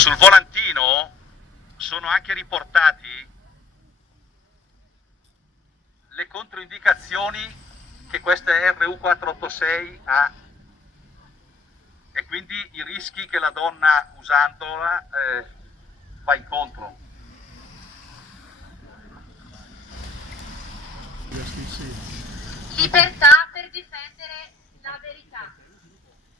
Sul volantino sono anche riportati le controindicazioni che questa RU486 ha e quindi i rischi che la donna usandola va incontro. Libertà per difendere la verità.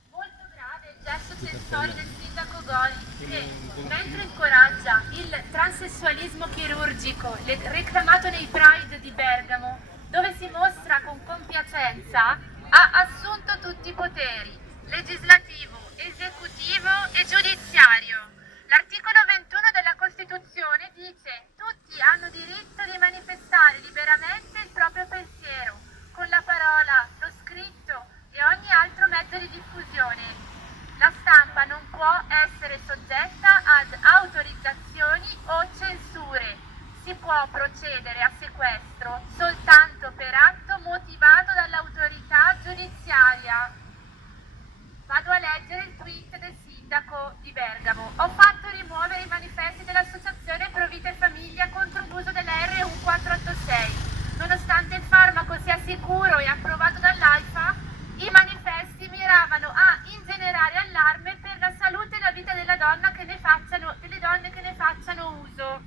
Molto grave il gesto censorio del sindaco Gori che, mentre incoraggia il transessualismo chirurgico reclamato nei Pride di Bergamo, dove si mostra con compiacenza, ha assunto tutti i poteri, legislativo, esecutivo e giudiziario. L'articolo 21 della Costituzione dice: tutti hanno diritto di manifestare liberamente il proprio pensiero, con la parola, lo scritto e ogni altro mezzo di diffusione. La stampa non può essere soggetta ad autorizzazioni o censure. Si può procedere a sequestro soltanto per atto motivato dall'autorità giudiziaria. Vado a leggere il tweet del sindaco di Bergamo. Ho fatto rimuovere i manifesti dell'associazione Pro Vita e Famiglia contro l'uso della RU486. Nonostante il farmaco sia sicuro e approvato dall'AIFA, i manifesti miravano a ingenerare allarme per la salute e la vita delle donne che ne facciano uso.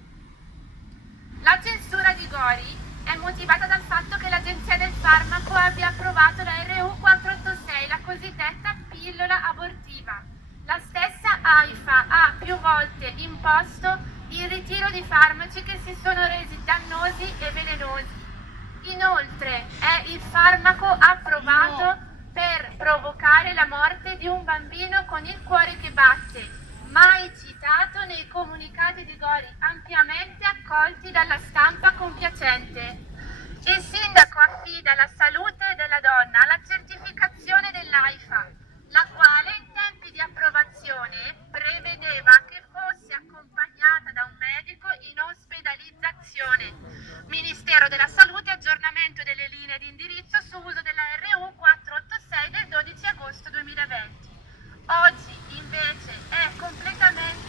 La censura di Gori è motivata dal fatto che l'Agenzia del Farmaco abbia approvato la RU486, la cosiddetta pillola abortiva. La stessa AIFA ha più volte imposto il ritiro di farmaci che si sono resi dannosi e velenosi. Inoltre è il farmaco approvato per provocare la morte di un bambino con il cuore che batte, mai citato nei comunicati di Gori, ampiamente accolti dalla stampa compiacente. Il sindaco affida la salute della donna alla certificazione dell'AIFA, la quale in tempi di approvazione prevedeva che fosse accompagnata da un medico in ospedalizzazione. Ministero della Salute, aggiornamento delle linee di indirizzo su uso della RU486 del 12 agosto 2020. Oggi invece è completamente